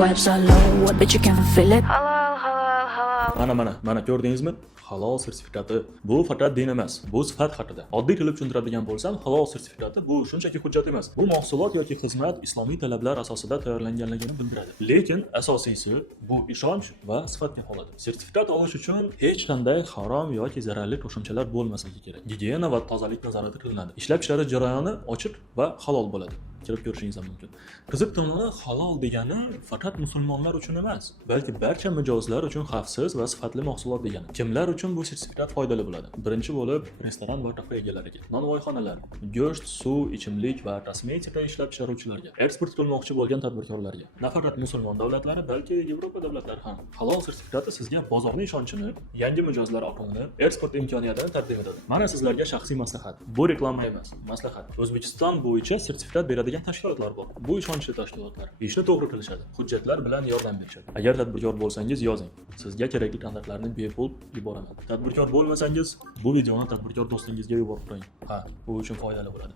Vibes are low, I bet you can feel it. Mana ko'rdingizmi? Halol sertifikati. Bu faqat din emas, bu sifat haqida. Oddiy qilib tushuntiradigan bo'lsam, halol sertifikati bu shunchaki hujjat emas. Bu mahsulot yoki xizmat islomiy talablar asosida tayyorlanganligini bildiradi. Lekin asosiysi bu ishonch va sifatga qoladi. Sertifikat olish uchun hech qanday harom yoki zararli qo'shimchalar bo'lmasligi kerak. Gigiyena va tozalik nazorati qilinadi. Ishlab chiqarish jarayoni ochiq va halol bo'ladi. Kirib ko'rishingiz ham mumkin. Qiziq tomoni, halol degani faqat musulmonlar uchun emas, balki barcha mijozlar uchun xavfsiz va sifatli mahsulot degani. Kimlar uchun bu sertifikat foydali bo'ladi? Birinchi bo'lib, restoran va kafe egalariga, nonvoyxonalar, go'sht, suv, ichimlik va kosmetika ishlab chiqaruvchilarga, eksport qilmoqchi bo'lgan tadbirkorlarga, nafaqat musulmon davlatlari, balki Yevropa davlatlari ham. Halol sertifikati sizga bozorning ishonchini, yangi mijozlar oqimini, eksport imkoniyatini taqdim etadi. Mana sizlarga shaxsiy maslahat. Bu reklama emas, maslahat. O'zbekiston bo'yicha sertifikat beradigan tashkilotlar bor. Bu ishonchli tashkilotlar. Ishni to'g'ri qilishadi. Hujjatlar bilan yordam berishadi. Agar tadbirkor bo'lsangiz yozing. Sizga kerakli kontaktlarni bepul yuboraman. Tadbirkor bo'lmasangiz, bu videoni tadbirkor do'stingizga yuborib qo'ying. Bu uchun foydali bo'ladi.